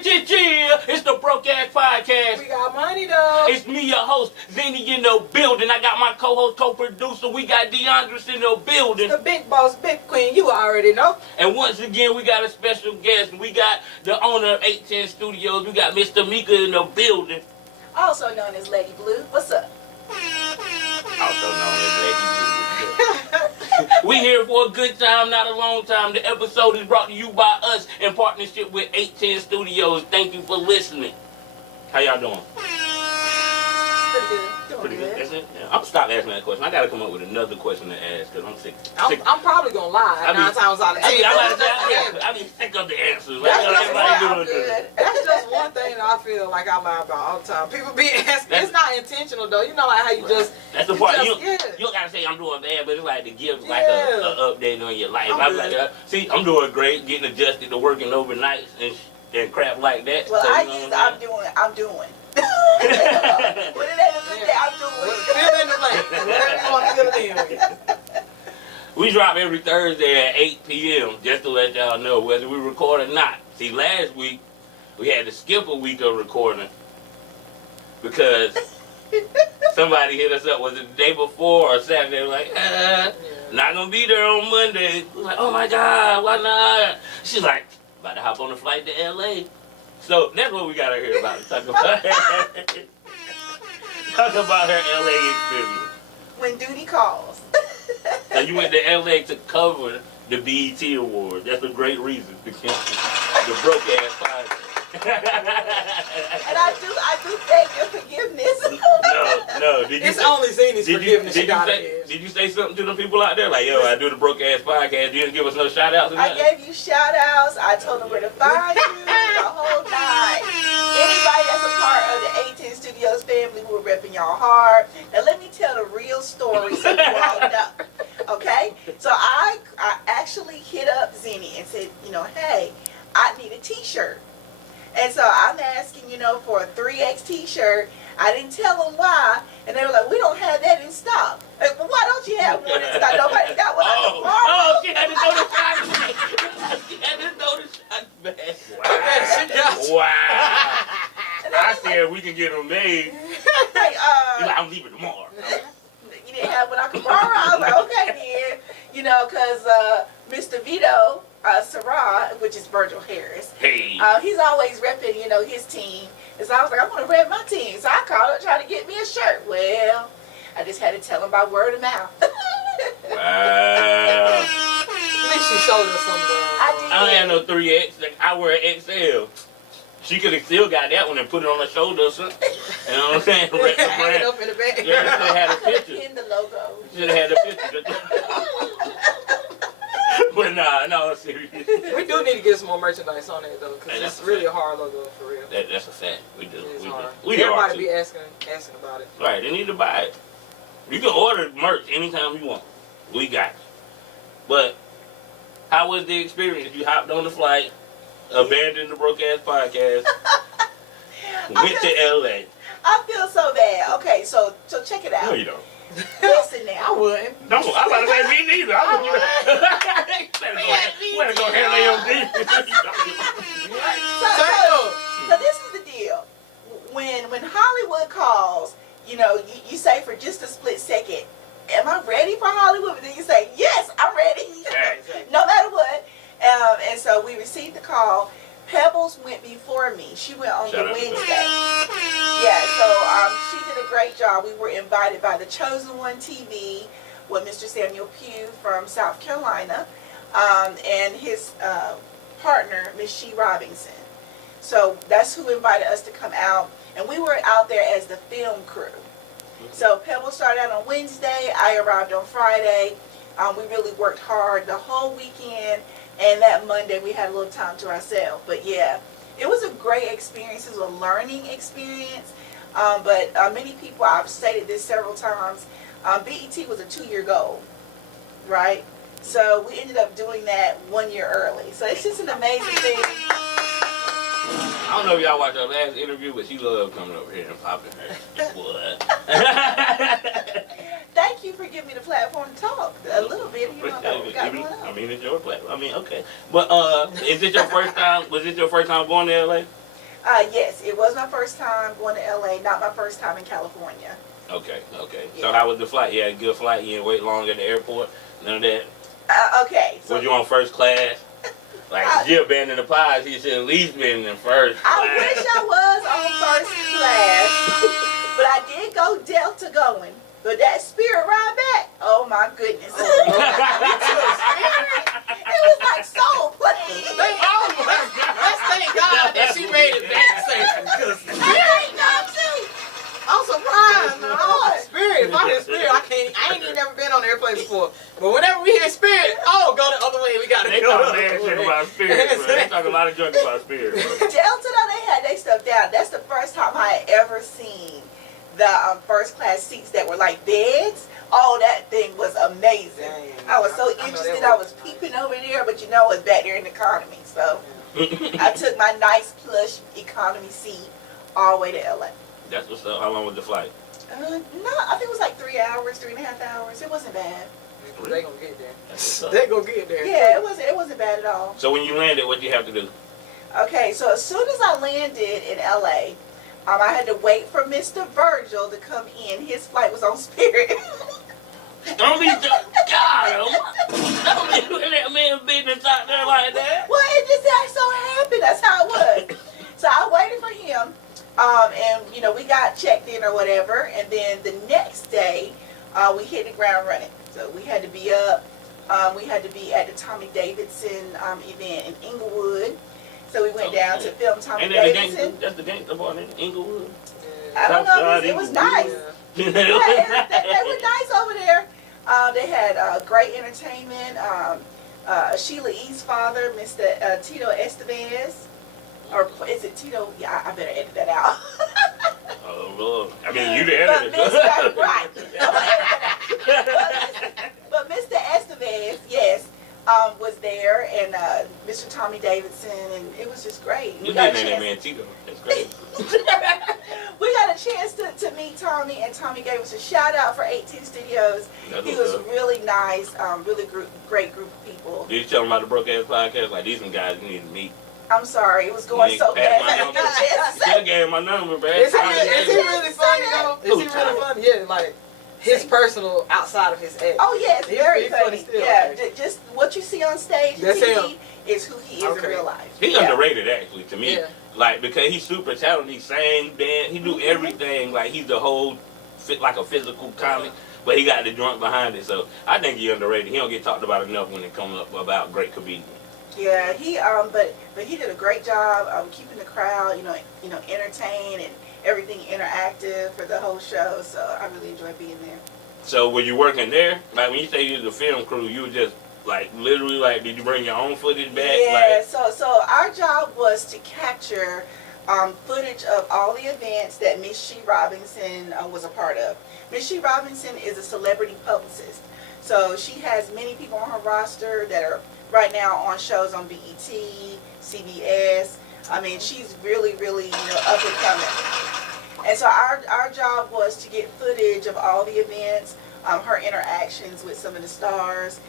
It's the Broke Ass Podcast. We got money though. It's me, your host, Zinni in the building. I got my co-host, co-producer. We got Diondris in the building. The big boss, big queen. You already know. And once again, we got a special guest. We got the owner of 810 Studios. We got Miss Tomeka in the building. Also known as LadyBlue. What's up? Also known as LadyBlue. We here for a good time, not a long time. The episode is brought to you by us in partnership with 810 Studios. Thank you for listening. How y'all doing? Pretty good. Doing Pretty good. good. That's it? Yeah. I'm stop asking that question. I gotta come up with another question to ask because I'm sick. I'm probably gonna lie I mean, 9 times out of 10. I be sick of the answers. That's just Everybody one. doing this. That's just one thing that I feel like I lie about all the time. People be asking. It's not intentional though. You know, like how you just. That's the part. You yeah. don't gotta say I'm doing bad, but it's like to give like Yeah. a update on your life. I'm I'm good. like, see, I'm doing great, getting adjusted to working overnights and crap like that. Well, So, I you know use what I'm doing. When it ain't a good day, I'm doing. Fill in the blank. Whatever you want to fill it in with. We drop every Thursday at 8 p.m. just to let y'all know whether we record or not. See, last week we had to skip a week of recording because somebody hit us up. Was it the day before or Saturday? Like, not gonna be there on Monday. We're like, oh my God, why not? She's like, about to hop on a flight to LA. So that's what we gotta hear about. Talk about talk about her LA experience. When duty calls. So you went to LA to cover the BET Award. That's a great reason to cancel the Broke Ass Podcast. And I do thank your forgiveness. No. Did you It's only Zinni's forgiveness you gotta say, give. did you say something to the people out there? Like, yo, I do the Broke Ass Podcast. You didn't give us no shout outs? I gave you shout outs. I told them where to find you. The whole nine. Anybody that's a part of the 810 Studios family, we're repping y'all hard. Now let me tell the real story so you all know. Okay? So I actually hit up Zinni and said, hey, I need a t-shirt. And so I'm asking, for a 3X t-shirt. I didn't tell them why. And they were like, we don't have that in stock. Like, well, why don't you have one in stock? Nobody's got one I can borrow. She had to throw the shot. She had to throw the shot back. Wow. I said we can get them made. Like, I'm leaving tomorrow. You didn't have one I could borrow? I was like, okay then. Because Mr. Vito Sarah, which is Virgil Harris, Hey. he's always repping, his team. And so I was like, I'm going to rep my team. So I called up trying to get me a shirt. Well, I just had to tell him by word of mouth. Wow. At least she showed us something. I I don't have no 3X. Like, I wear an XL. She could have still got that one and put it on her shoulder or something. You know what I'm saying? Rep the Hang it brand. up in the bag. Yeah, should have had a could have picture. pinned the logo. Should have had a picture. But no, seriously. We do need to get some more merchandise on it though, because Hey, it's that's really a a hard logo for real. That's a fact. We do. It's We do. hard. We are Everybody too. be asking about it. Right, they need to buy it. You can order merch anytime you want. We got it. But how was the experience? You hopped on the flight, abandoned the Broke Ass Podcast, went to LA. I feel so bad. Okay, so check it out. No, you don't. Listen I now. wouldn't. No, I'm about to say me neither. I wouldn't. Better go handle your business. So this is the deal. When Hollywood calls, you say for just a split second, am I ready for Hollywood? But then you say, yes, I'm ready. No matter what. And so we received the call. Pebbles went before me. She went on the Wednesday. Yeah, so she did a great job. We were invited by the Chosen One TV with Mr. Samuel Pugh from South Carolina and his partner, Miss Shee Robinson. So that's who invited us to come out. And we were out there as the film crew. So Pebbles started out on Wednesday. I arrived on Friday. We really worked hard the whole weekend. And that Monday we had a little time to ourselves. But yeah, it was a great experience. It was a learning experience. But many people, I've stated this several times, BET was a 2-year goal, right? So we ended up doing that 1 year early. So it's just an amazing thing. I don't know if y'all watched our last interview, but she loved coming over here and popping her. What? Thank you for giving me the platform to talk a little bit. About what we got going on. I mean, it's your platform. I mean, okay. But is it your first time? Was it your first time going to LA? Yes, it was my first time going to LA, not my first time in California. Okay, okay. Yeah. So how was the flight? You had a good flight? You didn't wait long at the airport? None of that? Okay. So Was you on first class? Like Jill been in the pies, he should at least been in first class. I wish I was on first class, but I did go Delta going. But that Spirit ride back, oh my goodness. It was like soul plane. Let's thank God that she made it back safe. Because I know too. I'm surprised. Lord. Spirit, if I hear Spirit, I ain't even never been on an airplane before. But whenever we hear Spirit, go the other way. We gotta They go talk the other mad shit way. about Spirit, bro. They talk a lot of junk about Spirit, bro. Delta, though, they had their stuff down. That's the first time I had ever seen the first class seats that were like beds. Oh, that thing was amazing. Dang. I was so I know interested. that I was peeping over there, but you know, it's back there in the economy. So I took my nice plush economy seat all the way to LA. That's what's up. How long was the flight? No, I think it was like 3 hours, 3.5 hours. It wasn't bad. They gonna get there. That's what's They up. gonna get there. Yeah, it wasn't bad at all. So when you landed, what'd you have to do? Okay, so as soon as I landed in LA, I had to wait for Mr. Virgil to come in. His flight was on Spirit. Don't be God, don't be doing that man business out there like that. Well, it just so happened. That's how it was. So I waited for him, and you know, we got checked in or whatever, and then the next day we hit the ground running. So we had to be up. We had to be at the Tommy Davidson event in Inglewood. So we went down to film Tommy Ain't that the Davidson. gangster? That's the gangster boy in Inglewood. I don't know. Southside It was Inglewood. nice. Yeah. Yeah, they were nice over there. They had great entertainment. Sheila E's father, Mr. Tito Estevez. Or is it Tito? Yeah, I better edit that out. Oh, Lord. I mean, you the But editor. Mr. Right. But Mr. Estevez, yes, was there, and Mr. Tommy Davidson, and it was just great. You didn't name that man Tito. That's crazy. We got a chance to meet Tommy, and Tommy gave us a shout out for 18 Studios. That's He what's was up. really nice, really great group of people. Did you tell him about the Broke Ass Podcast? Like, these some guys you need to meet. I'm sorry, it was going You so ain't bad. passed my number. You should have gave him my number, man. Is he really funny though? Is he really funny? Yeah, like his personal outside of his act. Oh yes, He's very funny funny. still, Yeah, okay. just what you see on stage and That's TV him. is who he is in Okay. real life. He's Yeah. underrated, actually, to me. Yeah. Like, because he's super talented. He sang, dance, he do everything. Like, he's the whole, like a physical comic. But he got the joint behind it. So, I think he's underrated. He don't get talked about enough when it comes up about great comedians. Yeah, he but he did a great job keeping the crowd, you know, entertained and everything interactive for the whole show. So I really enjoyed being there. So, were you working there? Like, when you say you was a film crew, you were just, like, literally, like, did you bring your own footage back? Yeah, Like, so our job was to capture footage of all the events that Miss She Robinson was a part of. Miss She Robinson is a celebrity publicist. So she has many people on her roster that are right now on shows on BET, CBS. I mean, she's really, really, up and coming. And so our job was to get footage of all the events, her interactions with some of the stars.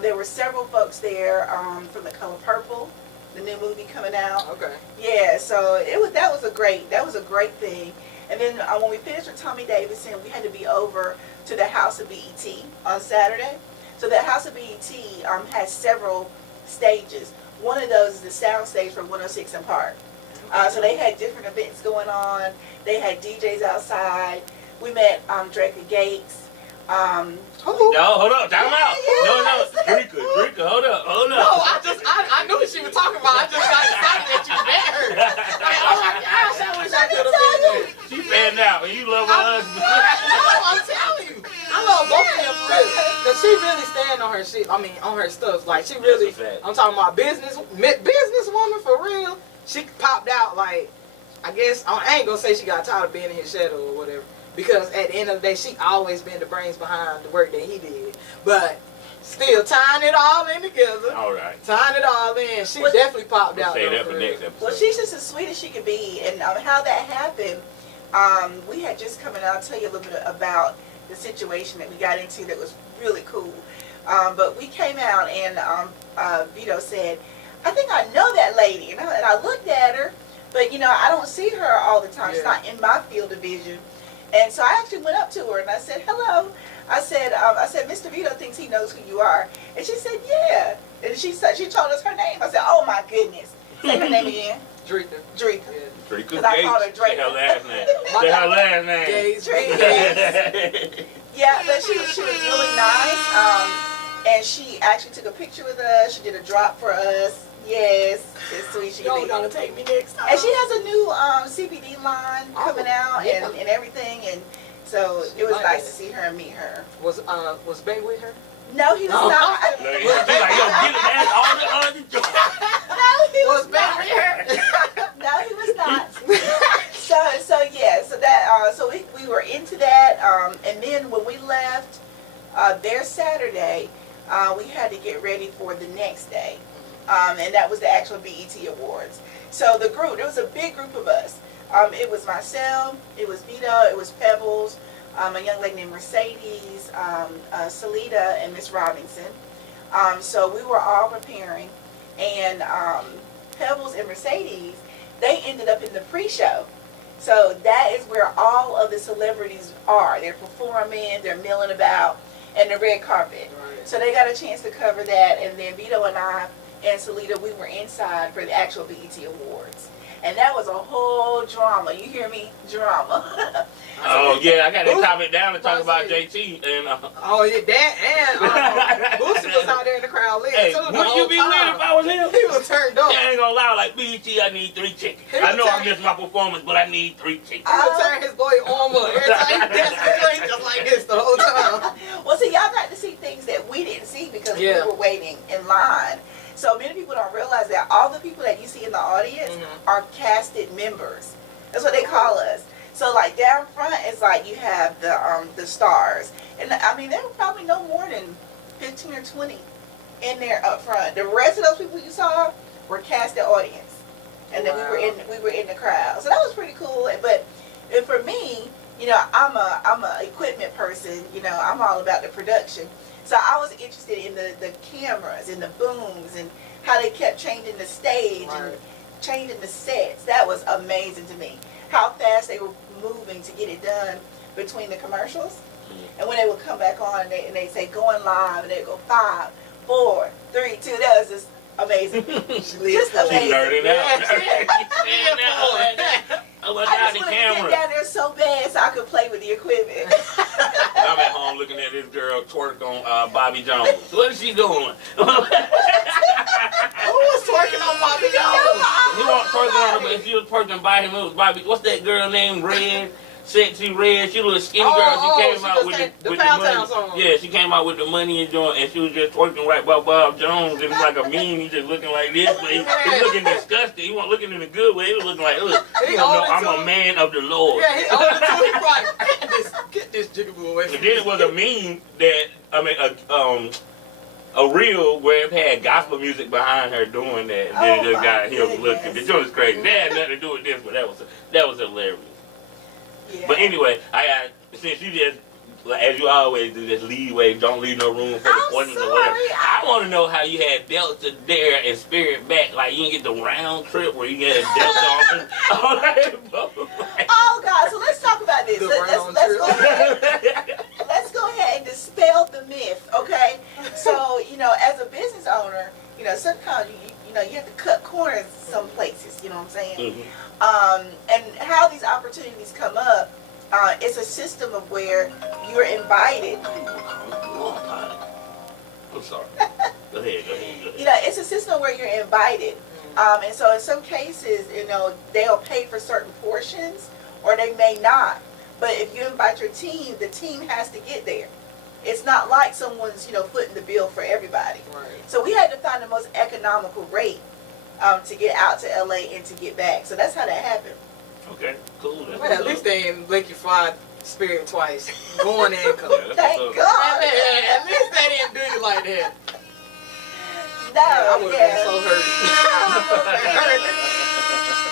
There were several folks there from The Color Purple, the new movie coming out. Okay. Yeah, so that was a great thing. And then when we finished with Tommy Davidson, we had to be over to the House of BET on Saturday. So the House of BET has several stages. One of those is the sound stage for 106 and Park. So they had different events going on. They had DJs outside. We met Draker Gates. no, hold up, time out. No, Drinker, hold up. No, I knew what she was talking about. I just got excited that you met her. Like, oh my gosh, I wish I could have been there. She fanned out, and you love her husband. I'm telling you. I love both of them for real. Because she really stand on her shit. I mean, on her stuff. Like, she really, That's a fact. I'm talking about businesswoman for real. She popped out like, I guess, I ain't gonna say she got tired of being in his shadow or whatever. Because at the end of the day, she always been the brains behind the work that he did. But still tying it all in together. All right. Tying it all in. She Well, definitely popped We'll out. say though, that for real. next episode. Well, she's just as sweet as she could be. And how that happened, we had just come in. I'll tell you a little bit about the situation that we got into that was really cool. But we came out and Vito said, I think I know that lady. And I looked at her. But, I don't see her all the time. She's Yeah. not in my field of vision. And so I actually went up to her and I said, hello. I said, Mr. Vito thinks he knows who you are. And she said, yeah. And she told us her name. I said, oh my goodness. Say her name again. Drika. Drika. Yeah. Because I called her Drake. Say her last name. Say her last name. Gays. Gays. Yeah, but she was really nice. And she actually took a picture with us. She did a drop for us. Yes, it's sweet. She You're gonna take me next time. and she has a new CBD line coming out yeah. and everything. And so it was nice to see her and meet her. Was Bay with her? No, he was not. Look, she's like, yo, get it, that's all the other joy. No, he was Bay not. with her? No, he was not. So we were into that, and then when we left there Saturday, we had to get ready for the next day, and that was the actual BET Awards. So the group, there was a big group of us. It was myself, it was Vito, it was Pebbles, a young lady named Mercedes, Salida, and Miss Robinson. So we were all preparing, and Pebbles and Mercedes, they ended up in the pre-show. So that is where all of the celebrities are. They're performing, they're milling about, and the red carpet. Right. So they got a chance to cover that, and then Vito and I and Salida, we were inside for the actual BET Awards. And that was a whole drama. You hear me? Drama. Oh, yeah, I got to comment down and talk about JT. And, Oh, yeah, that and Boosie was out there in the crowd listening hey, to the would whole you be time. lit if I was him? He was turned up. I ain't gonna lie, like BET, I need 3 chickens. I know I missed my performance, but I need 3 chickens. He would turn his boy arm up every time he danced. He just like this the whole time. Well, see, y'all got to see things that we didn't see because Yeah. we were waiting in line. So many people don't realize that all the people that you see in the audience are casted members. That's what they call us. So like down front, it's like you have the stars, and I mean there were probably no more than 15 or 20 in there up front. The rest of those people you saw were casted audience, and then we were in the crowd. So that was pretty cool. But for me, I'm a equipment person. I'm all about the production. So I was interested in the cameras and the booms and how they kept changing the stage and changing the sets. That was amazing to me. How fast they were moving to get it done between the commercials. And when they would come back on and they'd say going live and they'd go 5, 4, 3, 2. That was just amazing. Just amazing. She learning out. I just wanted to get down there so bad so I could play with the equipment. I'm at home looking at this girl twerk on Bobby Jones. What is she doing? Who was twerking on Bobby Jones? He wasn't twerking on her, but she was twerking by him. It was Bobby. What's that girl named Red? Sexy Red. She was a skinny girl. She came out with the money. Song. Yeah, she came out with the money and joint, and she was just twerking right by Bob Jones. It was like a meme. He just looking like this, but he looking disgusting. He wasn't looking in a good way. He was looking like, ugh. I'm a man of the Lord. Yeah, he owned it too. He right. Get this jigaboo away from And then it was a meme that, a reel where it had gospel music behind her doing that, and then it just got him looking. The joint is crazy. That had nothing to do with this, but that was hilarious. Yeah. But anyway, since you just, as you always do, just leeway, don't leave no room for the questions or whatever. I want to know how you had Delta there and Spirit back. Like, you didn't get the round trip where you had Delta off and all that. Oh God! So let's talk about this. Let's go ahead and dispel the myth, okay? So as a business owner, sometimes you have to cut corners some places. You know what I'm saying? Mm-hmm. And how these opportunities come up, it's a system of where you're invited. I'm sorry. Go ahead. It's a system where you're invited. And so in some cases, they'll pay for certain portions or they may not. But if you invite your team, the team has to get there. It's not like someone's, footing the bill for everybody. Right. So we had to find the most economical rate to get out to LA and to get back. So that's how that happened. Okay, cool. Well, at least they didn't make you fly Spirit twice. Going and coming. Thank God. At least they didn't do you like that. No, I would have been so hurt.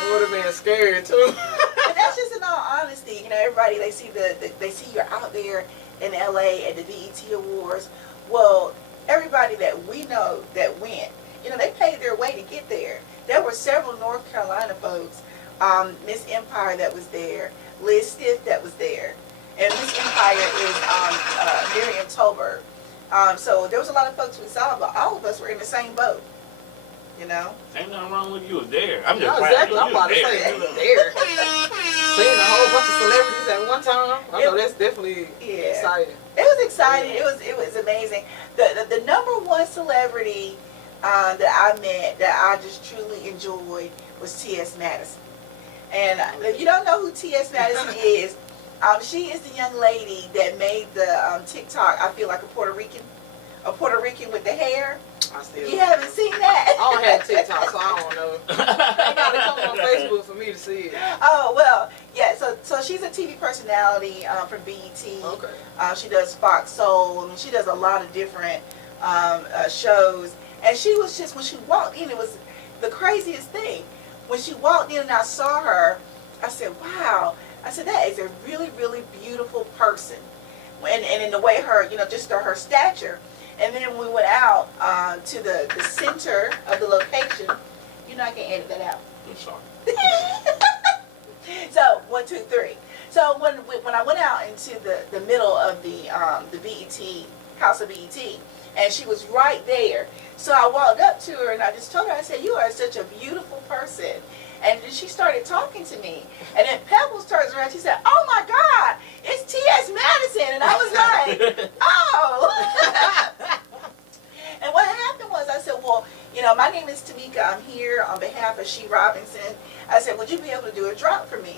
It would have been scary too. But that's just in all honesty. Everybody, they see they see you're out there in LA at the BET Awards. Well, everybody that we know that went, they paid their way to get there. There were several North Carolina folks Miss Empire that was there, Liz Stiff that was there, and Miss Empire is Miriam Tolberg. So there was a lot of folks we saw, but all of us were in the same boat. You know? Ain't nothing wrong with you was there. I'm just No, proud exactly. you I'm about to was say there. you was there. Seeing a whole bunch of celebrities at one time. I know that's definitely exciting. It was exciting. It was amazing. The number one celebrity that I met that I just truly enjoyed was T.S. Madison. And if you don't know who T.S. Madison is, she is the young lady that made the TikTok, I feel like a Puerto Rican with the hair. You haven't seen that? I don't have TikTok, so I don't know. You gotta come on Facebook for me to see it. Oh, well, yeah, so she's a TV personality from BET. Okay. She does Fox Soul. I mean, she does a lot of different shows. And she was just, when she walked in, it was the craziest thing. When she walked in and I saw her, I said, wow. I said, that is a really, really beautiful person. And in the way her, just her stature. And then we went out to the center of the location. I can edit that out. I'm sorry. So 1, 2, 3. So when I went out into the middle of the BET House of BET, and she was right there. So I walked up to her and I just told her, I said, "You are such a beautiful person." And then she started talking to me. And then Pebbles turns around. She said, "Oh my God, it's T.S. Madison." And I was like, "Oh." And what happened was I said, "Well, my name is Tomeka. I'm here on behalf of She Robinson." I said, "Would you be able to do a drop for me?"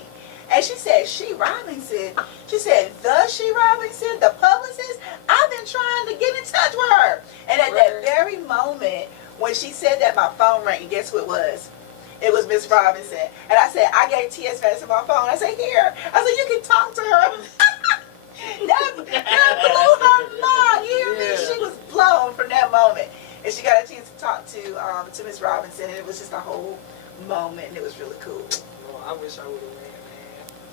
And she said, "She Robinson?" She said, "The She Robinson, the publicist? I've been trying to get in touch with her." And at that very moment, when she said that, my phone rang, and guess who it was? It was Miss Robinson. And I said, I gave T.S. Madison my phone. I said, "Here." I said, "You can talk to her." that blew her mind. You hear me? She was blown from that moment. And she got a chance to talk to Miss Robinson, and it was just a whole moment, and it was really cool. Well, I wish I would have went, man.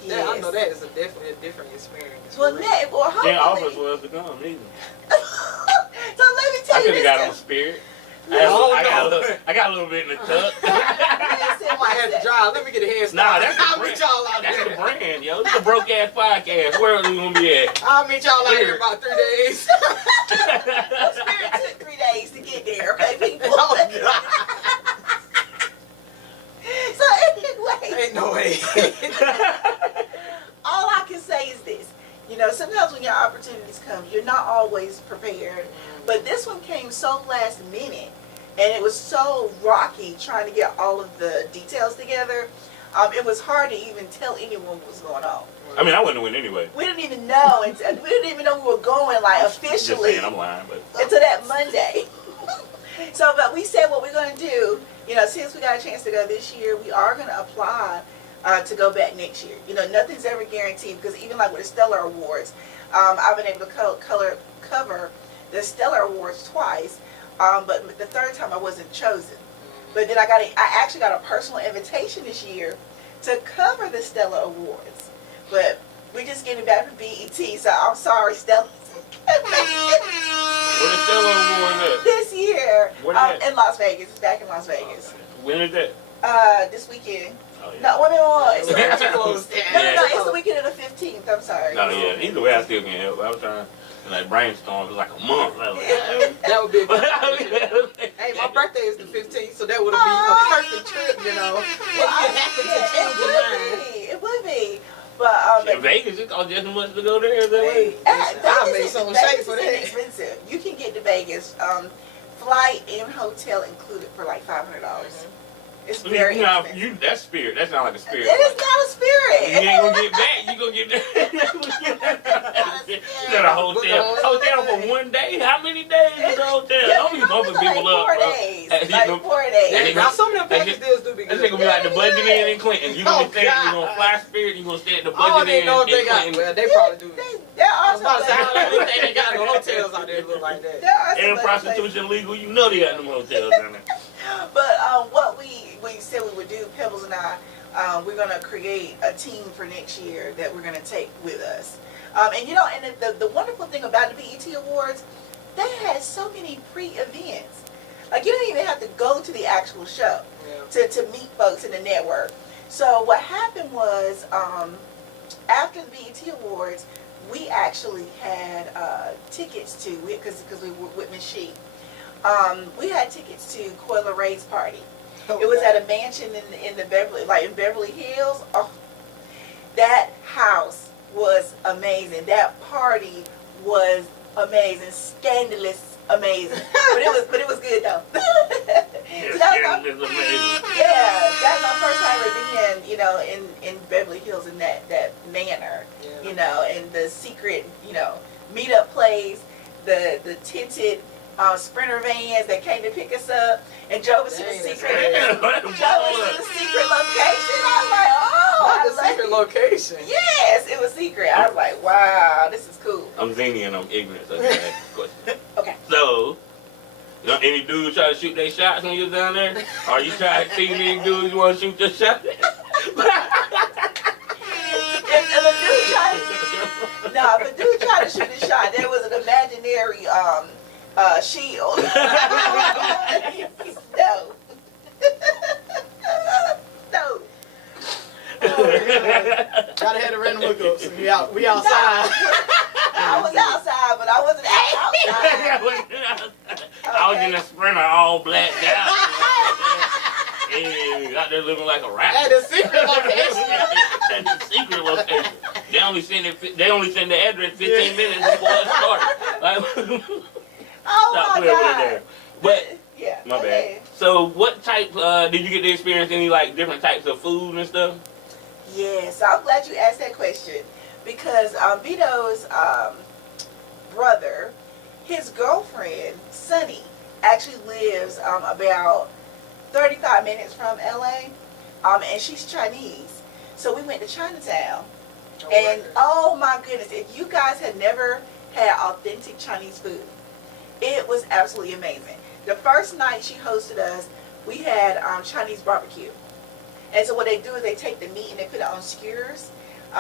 Yes. Yeah, I know that is definitely a different experience. Well, hopefully. Can't offer for us to come either. So let me tell I you could have this. got on Spirit. I got a little bit in the tuck. I might have to drive. Let me get a head Nah, start. that's the I'll brand. meet y'all out That's there. the brand, yo. It's a broke ass podcast. Where are we gonna be at? I'll meet y'all out here in about 3 days. Well, Spirit took 3 days to get there, okay, people? Oh, God. So anyway, Ain't no way. all I can say is this. Sometimes when your opportunities come, you're not always prepared. But this one came so last minute, and it was so rocky trying to get all of the details together. It was hard to even tell anyone what was going on. I mean, I wouldn't win anyway. We didn't even know. We didn't even know we were going, like, Just officially saying, I'm lying, but until that Monday. So, but we said what we're going to do. Since we got a chance to go this year, we are going to apply to go back next year. Nothing's ever guaranteed, because even like with the Stellar Awards, I've been able to cover the Stellar Awards twice, but the third time I wasn't chosen. But then I actually got a personal invitation this year to cover the Stellar Awards. But we're just getting back from BET, so I'm sorry, Stella. where the Stellar Award at? This year, Where is that? in Las Vegas. It's back in Las Vegas. When is that? This weekend. Oh, yeah. No, It's it's too close. it's the weekend of the 15th. I'm sorry. No, yeah. Either way, I still can't help. I was trying to brainstorm. It was like a month. I was like, That would be a good Hey, my birthday is the 15th, so that would be a perfect trip, Well, If you happen to change your mind. it would be. But in Vegas, it costs just as much to go there as LA. I made some shake for Vegas is that. expensive. You can get to Vegas, flight and hotel included for like $500. It's very expensive. That's Spirit. That sounds like a Spirit. It is not a Spirit. You ain't gonna get back. You gonna get there. You got a hotel for 1 day. How many days is the hotel? Don't be bumping people up, bro. 4 days. Like 4 days. Now some of them package deals do be That's good. gonna be like the Budget Inn in Clinton. You gonna be staying, you gonna fly Spirit. You gonna stay at the I don't Budget even Inn know if in they got. Clinton. Well, they probably do. There I are was about to say, I don't some think they got no hotels out there that look like that. There are some And places. prostitution legal. You know they got them hotels down there. But what we said we would do, Pebbles and I, we're going to create a team for next year that we're going to take with us. And the wonderful thing about the BET Awards, they had so many pre-events. Like, you don't even have to go to the actual show to meet folks in the network. So what happened was, after the BET Awards, we actually had tickets to, because we were with Miss She. We had tickets to Coyle Ray's party. Oh, It was God. at a mansion in the Beverly Hills. Oh, that house was amazing. That party was amazing, scandalous, amazing. but it was good though. So that was It's amazing. yeah, that's my first time ever being, in Beverly Hills in that manner, Yeah. and the secret, meetup place, the tinted Sprinter vans that came to pick us up and drove us to the Dang, that's secret. crazy. Drove us to the secret location. I was like, oh, Not I the love secret it. location. Yes, it was secret. I was like, wow, this is cool. I'm Zinni and I'm ignorant. So I ask the question. Okay. So, any dudes try to shoot their shots when you're down there? Or you try to see any dudes you want to shoot your shot? If a dude tried to shoot a shot, there was an imaginary shield. No. No. Gotta have the random hookups. We outside. I was outside, but I wasn't outside. I was in a Sprinter all blacked out. And out there looking like a rat. At the secret location. At the secret location. They only send the address 15 minutes before it started. Like, Oh stop my playing with it God. there. But Yeah. my okay. bad. So what type did you get to experience any like different types of food and stuff? Yes, I'm glad you asked that question because Vito's brother, his girlfriend, Sunny, actually lives about 35 minutes from LA, and she's Chinese. So we went to Chinatown, and oh my goodness, if you guys had never had authentic Chinese food, it was absolutely amazing. The first night she hosted us, we had Chinese barbecue. And so what they do is they take the meat and they put it on skewers.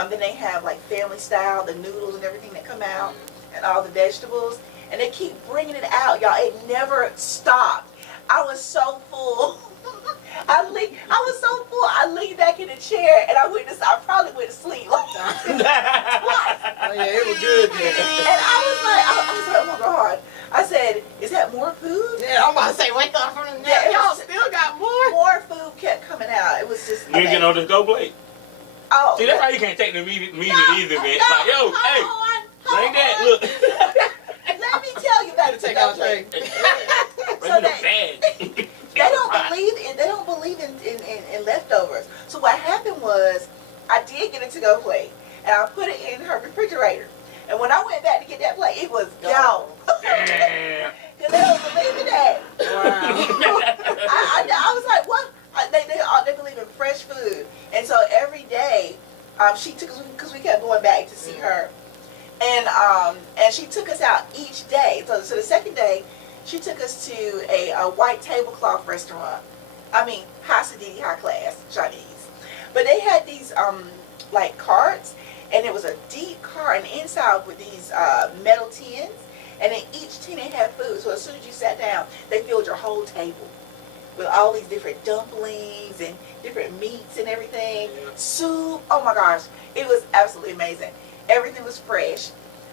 Then they have like family style, the noodles and everything that come out, and all the vegetables. And they keep bringing it out, y'all. It never stopped. I was so full. I was so full. I leaned back in the chair and I probably went to sleep like twice. Oh yeah, it was good then. And I was like, oh my God. I said, is that more food? Yeah, I'm about to say, wake up from the nap. Yeah, Y'all still got more? More food kept coming out. It was just You ain't getting on this go plate. Oh, See, that's why you can't take the meat either, man. no, Like, yo, hey, bring that. Look. Let me tell you about Gotta the take go out plate. Trey. Bring So me the bag. They don't believe in leftovers. So what happened was, I did get a to-go plate, and I put it in her refrigerator. And when I went back to get that plate, it was gone. Damn. Because they don't believe in that. Wow. I was like, what? They believe in fresh food. And so every day, she took us, because we kept going back to see her. And she took us out each day. So the second day, she took us to a white tablecloth restaurant. I mean, high sedity, high class Chinese. But they had these like carts, and it was a deep cart, and inside with these metal tins, and in each tin it had food. So as soon as you sat down, they filled your whole table with all these different dumplings and different meats and everything. Soup. Oh my gosh, it was absolutely amazing. Everything was fresh,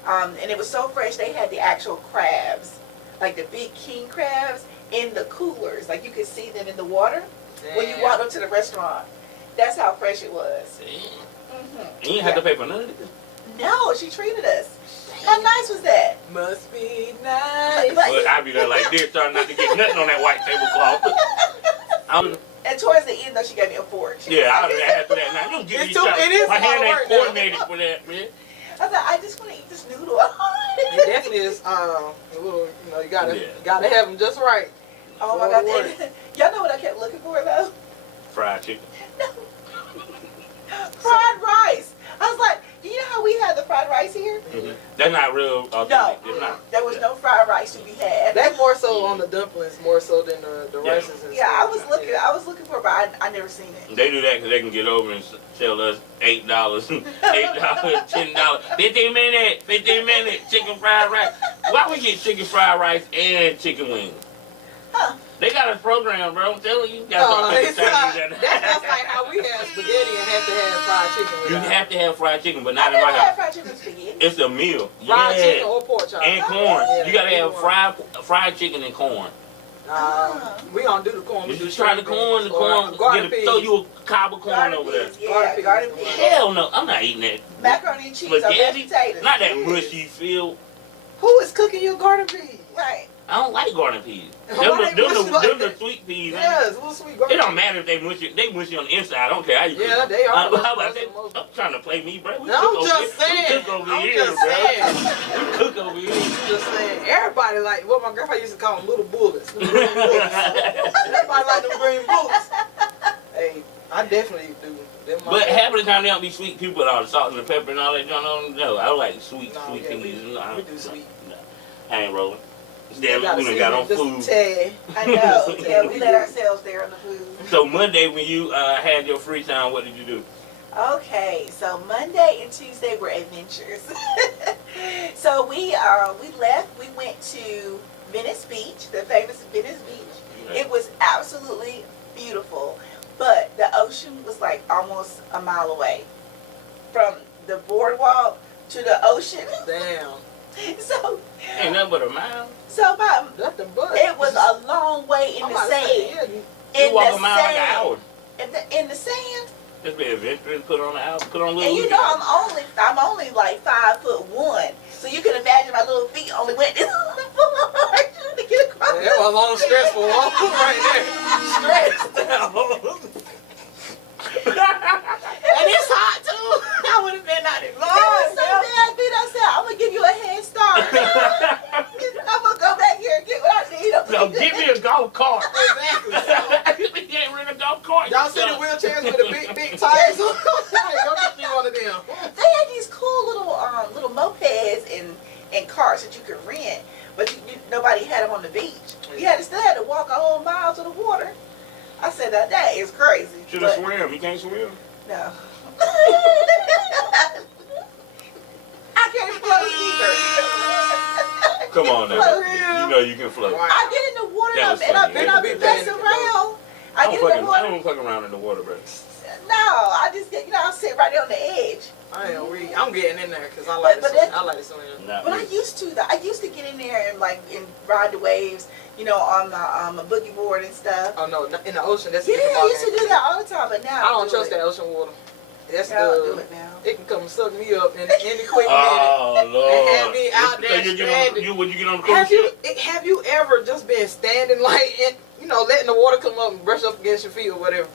and it was so fresh. They had the actual crabs, like the big king crabs, in the coolers. Like you could see them in the water when you walked up to the restaurant. That's how fresh it was. You didn't have to pay for none of this. No, she treated us. How nice was that? Must be nice. But I be there like this, trying not to get nothing on that white tablecloth. And towards the end, though, she gave me a fork. Yeah, I would have after that. Now, you don't give me It something. is My a lot hand of ain't work now. coordinated for that, man. I thought, I just want to eat this noodle. It definitely is a little, you gotta have them just right. Oh my God. Y'all know what I kept looking for, though? Fried chicken. No. Fried rice. I was like, do you know how we had the fried rice here? Mm-hmm. That's not real authentic. No. It's not. There was no fried rice to be had. That's more so on the dumplings, more so than the Yeah. rices and Yeah, I stuff. was looking for it, but I never seen it. They do that because they can get over and sell us $8, $8, $10, 15 minutes, chicken fried rice. Why we get chicken fried rice and chicken wings? Huh. They got a program, bro. I'm telling you. You gotta start It's cooking not, Chinese. that's like how we have spaghetti and have to have fried chicken with You it. have to have fried chicken, but I not in never my had house. fried chicken with spaghetti. It's a meal. Fried chicken Yeah. or pork chop. And corn. Yeah, You gotta have corn. fried chicken and corn. We don't do the corn. You just try the corn, garden throw peas. you a cob of corn Garden over there. peas, yeah, garden peas. Hell no, I'm not eating that. Macaroni and cheese or mashed Spaghetti, potatoes. not that mushy feel. Who is cooking your garden peas? Right. I don't like garden peas. Why they mushy like Them the that? sweet peas. Man. Yes, little sweet garden It don't matter if they mushy. They mushy on the inside. I don't care how you cook Yeah, them. they are. How about Most that? of them. I'm trying to play me, bro. We No, cook I'm over just here. saying. We cook over I'm here, just bro. saying. We cook over here. Just saying. Everybody like what my grandpa used to call them little bullets. Them green bullets. Everybody like them green bullets. Hey, I definitely do. Them my- But half of the time they don't be sweet people with all the salt and the pepper and all that junk on them. No, I like sweet, No, sweet yeah, peas. we do sweet. No, I ain't rolling. Gotta Damn, we done see got on just food. tad. I know. Yeah, we let ourselves there on the food. So Monday when you had your free time, what did you do? Okay, so Monday and Tuesday were adventures. So we left. We went to Venice Beach, the famous Venice Beach. It was absolutely beautiful, but the ocean was like almost a mile away from the boardwalk to the ocean. Damn. So Ain't nothing but a mile. about Nothing but. it was a long way in I'm the about to sand. say, yeah, You In walk the a mile like an sand. hour. In the sand. Just be adventurous, put on the house, put on little. And you know I'm only like 5'1", so you can imagine my little feet only went this far to get across. That was a long stressful walk right there. Stressed out. And it's hot too. I would have been out there It was so bad, then I said, I'm gonna give you a head start. I'm gonna go back here and get what I need. So give me a golf cart. Exactly. We can't rent a golf cart. Y'all see the wheelchairs with the big tires on? Hey, go get me one of them. They had these cool little mopeds and cars that you could rent, but nobody had them on the beach. You still had to walk a whole mile to the water. I said that is crazy. Should have but swam. You can't swim. No. I can't float either. Come on now. For real? You know you can float. Wow. I get in the water That was and I've funny. been Yeah. messing around. I get in the I water. don't fuck around in the water, bro. No, I just get, I sit right there on the edge. I'm getting in there because I like But to swim. I like to swim. Not But I me. used to though. I used to get in there and ride the waves, on the boogie board and stuff. Oh no, in the ocean. That's Yeah, the I used to do that all the time, but now I don't trust that ocean water. That's I don't do it now. It can come and suck me up in any quick minute. Oh And Lord. have me out there So stranded. would you get on the cruise Have ship? you ever just been standing letting the water come up and brush up against your feet or whatever?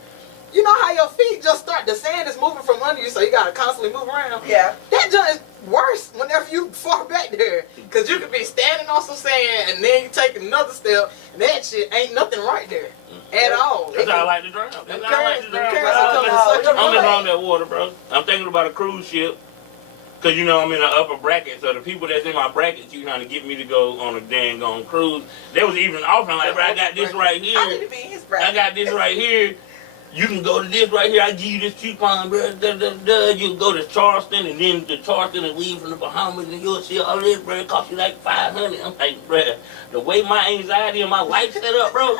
You know how your feet just start, the sand is moving from under you, so you gotta constantly move around. Yeah. That junk is worse whenever you fall back there, cause you could be standing on some sand and then you take another step, and that shit ain't nothing right there at all. That's how I like to drown. That's how I like to drown, Them bro. currents will come and suck you I'm right. around that water, bro. I'm thinking about a cruise ship. Cause I'm in the upper bracket, so the people that's in my bracket, you trying to get me to go on a dang on cruise. They was even offering like, bro, I got this right I need here. to be in his I bracket. got this right here. You can go to this right here. I give you this coupon, bro. You can go to Charleston, and then the Charleston and leave from the Bahamas, and you'll see all this, bro. It cost you like $500. I'm like, bro, the way my anxiety and my life set up, bro.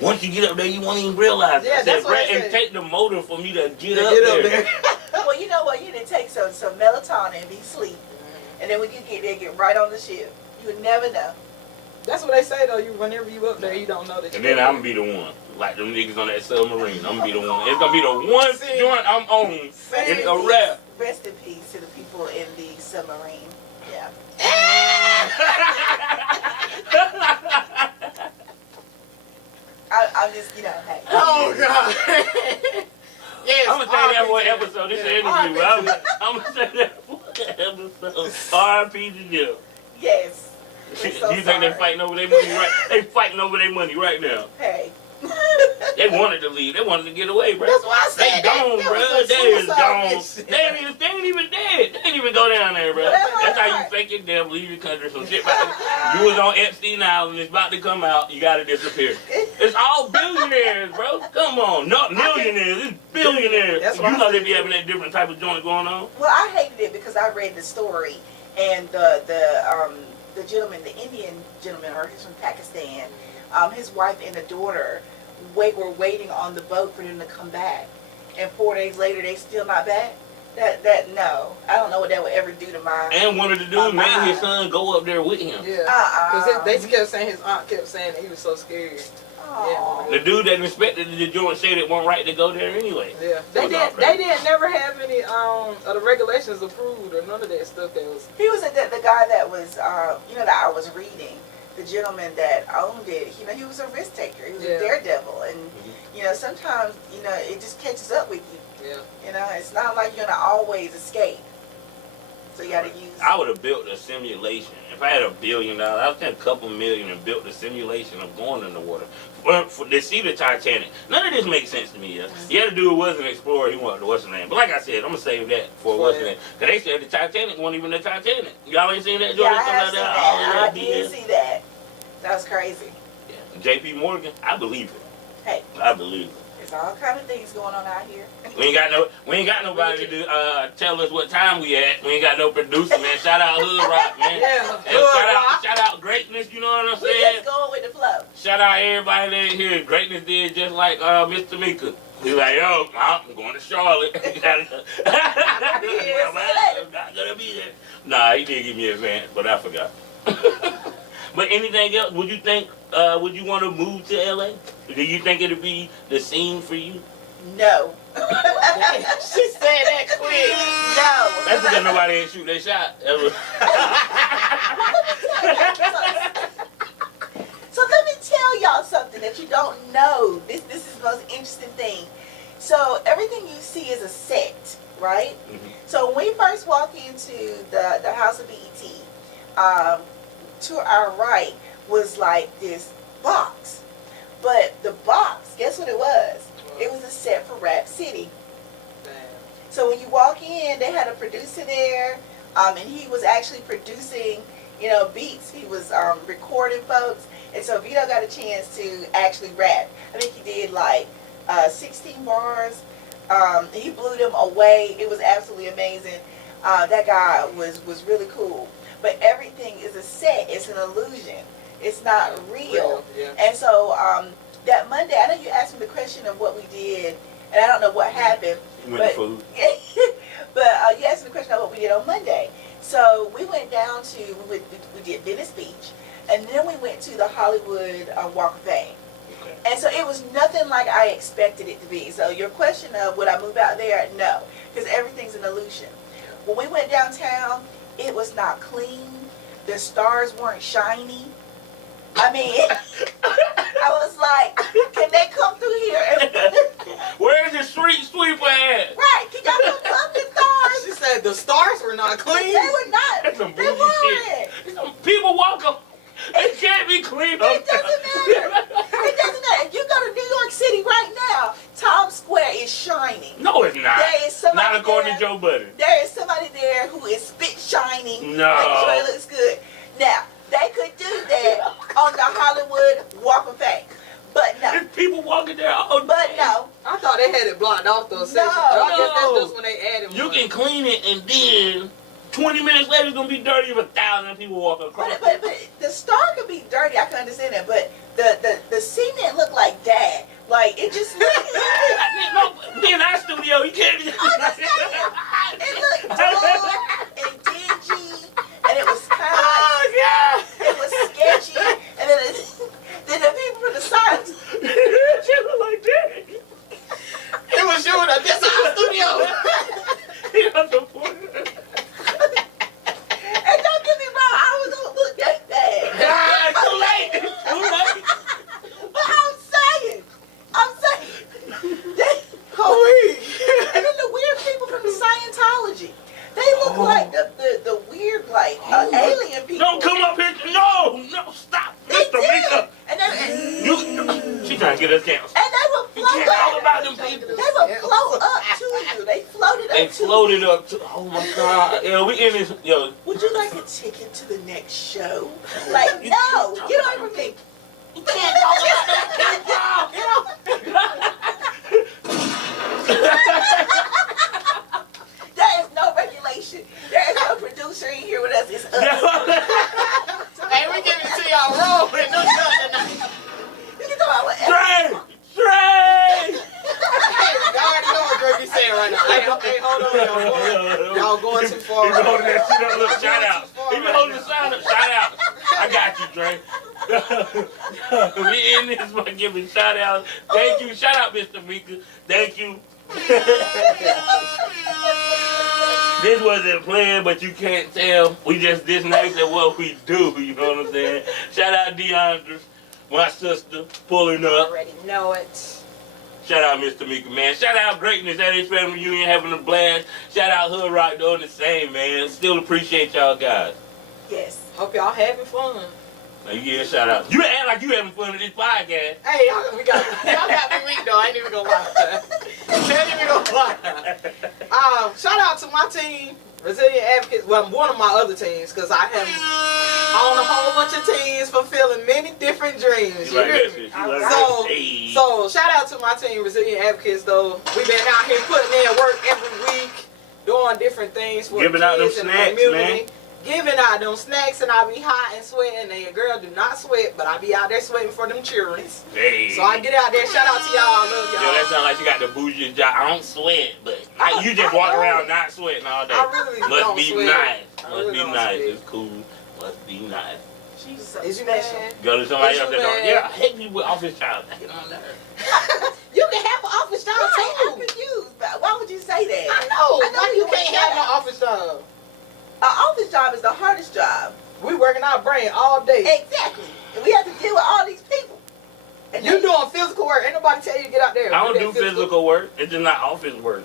Once you get up there, you won't even realize it. Yeah, I said, that's what bro, I it said. take the motor for me to get up Get up there. there. Well, you know what? You didn't take some melatonin and be asleep, and then when you get there, get right on the ship. You would never know. That's what they say though. Whenever you up there, you don't know that. And then I'm going to be the one. Like them niggas on that submarine. I'm going to be the one. It's going to be the one joint I'm on. It's a wrap. Rest in peace to the people in the submarine. Yeah. I'm just, hey. Oh God. Yes. I'm gonna say that for an episode. This is an interview. I'm gonna say that for an episode. R.I.P. to them. Yes. Do We're so you think they sorry. fighting over their money right? They fighting over their money right now. Hey. They wanted to leave. They wanted to get away, bro. That's why I They said gone, that bro. was a They is suicide gone. mission. They ain't even dead. They ain't even go down there, bro. Well, that's That's how you right. fake your death, leave your country. Some shit about to, you was on Epstein Island. It's about to come out. You gotta disappear. It's all billionaires, bro. Come on, not millionaires. It's billionaires. That's You what I know they said. be having that different type of joint going on. Well, I hated it because I read the story, and the gentleman, the Indian gentleman, or he's from Pakistan, his wife and the daughter were waiting on the boat for them to come back, and 4 days later they still not back. No, I don't know what that would ever do to my. And one of the dudes made his son go up there with him. Yeah. Because they kept saying, his aunt kept saying that he was so scared. Yeah. The dude that inspected the joint said it wasn't right to go there anyway. Yeah. They didn't never have any of the regulations approved or none of that stuff that was. He was the guy that was that I was reading. The gentleman that owned it, he was a risk taker. He was a daredevil, and sometimes it just catches up with you. Yeah. It's not like you're gonna always escape. So you gotta use. I would have built a simulation if I had $1 billion. I would take a couple million and built a simulation of going in the water to see the Titanic. None of this makes sense to me. Yeah, the dude was an explorer. He wanted to what's the name. But like I said, I'm gonna save that for what's the name. Cause they said the Titanic wasn't even the Titanic. Y'all ain't seen that? Yeah, I have seen that. I did see that. That was crazy. Yeah. J.P. Morgan, I believe it. Hey, I believe it. There's all kind of things going on out here. We ain't got nobody to tell us what time we at. We ain't got no producer, man. Shout out Hood Rock, man. Yeah. Shout out Greatness, you know what I'm saying? We just going with the flow. Shout out everybody that here. Greatness did just like Mr. Tomeka. He was like, yo, I'm going to Charlotte. Not gonna be there. Nah, he did give me advance, but I forgot. But anything else? Would you think? Would you want to move to LA? Do you think it'd be the scene for you? No. She said that quick. No. That's because nobody ain't shoot their shot ever. So let me tell y'all something that you don't know. This is the most interesting thing. So everything you see is a set, right? Mm-hmm. So when we first walk into the House of BET, to our right was like this box. But the box, guess what it was? It was a set for Rap City. Damn. So when you walk in, they had a producer there, and he was actually producing, beats. He was recording folks. And so Vito got a chance to actually rap. I think he did like 16 bars. He blew them away. It was absolutely amazing. That guy was really cool. But everything is a set. It's an illusion. It's not real. Yeah. And so that Monday, I know you asked me the question of what we did, and I don't know what happened. But food. But you asked me the question of what we did on Monday. So we went down to, we did Venice Beach, and then we went to the Hollywood Walk of Fame. Okay. And so it was nothing like I expected it to be. So your question of would I move out there? No, because everything's an illusion. When we went downtown, it was not clean. The stars weren't shiny. I mean, I was like, can they come through here? Where's the street sweeper at? Right, can y'all come up the stars? She said the stars were not clean. They were not. That's some they bullshit. weren't. People walk up. It can't be clean. It doesn't matter. It doesn't matter. If you go to New York City right now, Times Square is shining. No, it's not. There is somebody not according there, to Joe Budden. There is somebody there who is spit shining. No. Making sure it looks good. Now, they could do that on the Hollywood Walk of Fame. But no. There's people walking there all day. But no. I thought they had it blocked off those No. sections. I guess that's just when they added You one. can clean it and then 20 minutes later it's going to be dirty if 1,000 people walk across. But the star could be dirty. I can understand that. But the cement looked like that. Like, it just looked... Be in our studio, you can't be... It looked dull and dingy. And it was kind of like... yeah. It was sketchy. And then the people from the sides... It looked like that. It was showing up. This is our studio. And don't get me wrong, I don't look that bad. Too late. Too late. But I'm saying. And then the weird people from Scientology. They look like the weird, like, alien people. Don't come up here. No, stop. They Mr. did. Mika. And they, She trying to get us canceled. and they would You float can't talk up. about them people. They would float up to you. They floated up They to you. floated up to, oh my God. Yo, we in this, yo. Would you like a ticket to the next show? Like, no. Get away from me. You can't talk about them people. There is no regulation. There is no producer in here with us. It's us. Hey, we giving it to y'all raw with no stuff tonight. be saying right now. Hey, hold on, y'all going too far. He be holding that shit up. Look, shout out. He be holding the sign up. Shout out. I got you, Dre. We in this one giving shout outs. Thank you. Shout out, Mr. Mika. Thank you. This wasn't planned, but you can't tell. We just this nice at what we do. You know what I'm saying? Shout out Diondris, my sister, pulling I up. already know it. Shout out Mr. Mika, man. Shout out Greatness at his family reunion, having a blast. Shout out Hood Rock doing the same, man. Still appreciate y'all guys. Yes. Hope y'all having fun. Yeah, shout out. You act like you having fun with this podcast. Hey, y'all got me weak though. I ain't even gonna lie. Ain't even gonna lie. Shout out to my team, Resilient Advocates. Well, one of my other teams, because I have on a whole bunch of teams fulfilling many different dreams. You like that shit? You like that? Hey. So shout out to my team, Resilient Advocates. Though we've been out here putting in work every week, doing different things for Giving the out them kids and the snacks, community. man. Giving out them snacks, and I be hot and sweating. And your girl do not sweat, but I be out there sweating for them children. Hey. So I get out there. Shout out to y'all. I love y'all. Yo, that sound like you got the bougie job. I don't sweat, but you just walk around not sweating all day. I really Must don't be sweat. nice. I Must really be don't nice. sweat. It's cool. Must be nice. She's so Is you special. mad? Go to somebody Is else you that don't. mad? Yeah, I hate you with office child. I get on there. You can have an office job Right, I'm too. confused. But why would you say that? I know. I know Why you you can't want have to no office job? An office job is the hardest job. We working our brain all day. Exactly. And we have to deal with all these people. And You doing physical work. Ain't nobody tell you to get out there. I don't do that physical work. It's just not office work.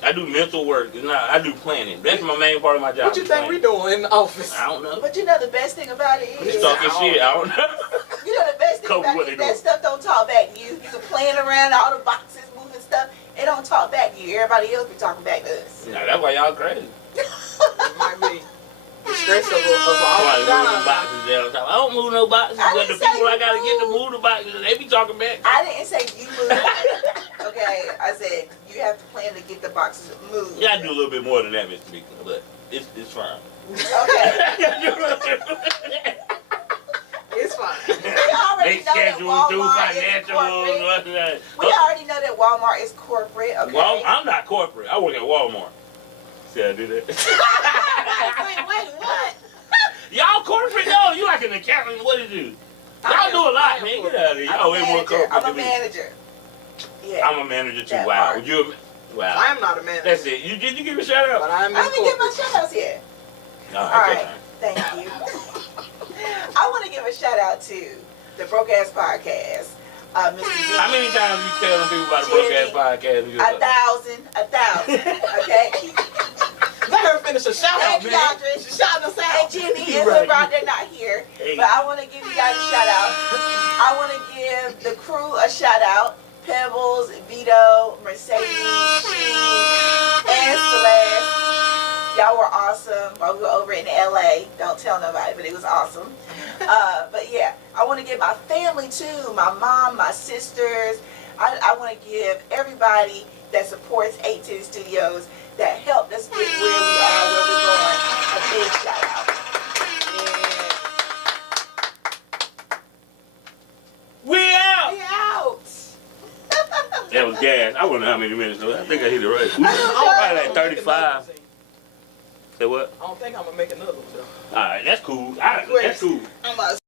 I do mental work. It's not. I do planning. That's my main part of my job. What you think we doing in the office? I don't know. But you know the best thing about it Just is, talking shit. I don't know. you know the best thing Cope about with it it, is that though. stuff don't talk back to you. You can playing around all the boxes, moving stuff. It don't talk back to you. Everybody else be talking back to us. Nah, that's why y'all crazy. It might be the stress of Somebody office moving job. boxes down top. I don't move no boxes, I but the didn't say people I you gotta get to move. move the boxes, they be talking back. I didn't say you moved. Okay, I said you have to plan to get the boxes moved. Yeah, I do a little bit more than that, Mr. Mika, but it's fine. Okay. It's fine. We already They know that schedules, do Walmart is financials, corporate. We already know that Walmart is corporate. Okay. Well, I'm not corporate. I work at Walmart. See how I do that? Wait, what? Y'all corporate? No, you like an accountant. What is you? Y'all do a lot, man. Get out of here. Y'all way more corporate I'm a than me. manager. Yeah. I'm a manager too. That Wow. part. Would you? Wow. I am not a manager. That's it. Did you give a shout out? But I'm I didn't get my shout outs yet. All All right. right. Thank you. I want to give a shout out to the Broke Ass Podcast. Mr. Zinni. How many times you tell them people about the Broke Ass Podcast? 1,000. Okay. Let her finish a shout out, And man. Diondris. She's shouting us And out. Jimmy You and right. LeBron, they're not here. Hey. But I want to give you guys a shout out. I want to give the crew a shout out. Pebbles, Vito, Mercedes, Sheen, and Celeste. Y'all were awesome while we were over in LA. Don't tell nobody, but it was awesome. But yeah, I want to give my family too, my mom, my sisters. I want to give everybody that supports 810 Studios that helped us get where we are, where we're going, a big shout out. We out. We out. That was gas. I wonder how many minutes though. I think I hit it right. I don't Probably think like I'm gonna make 35. another one. Say what? I don't think I'm gonna make another one though. All right, that's cool. That's cool. I'm about to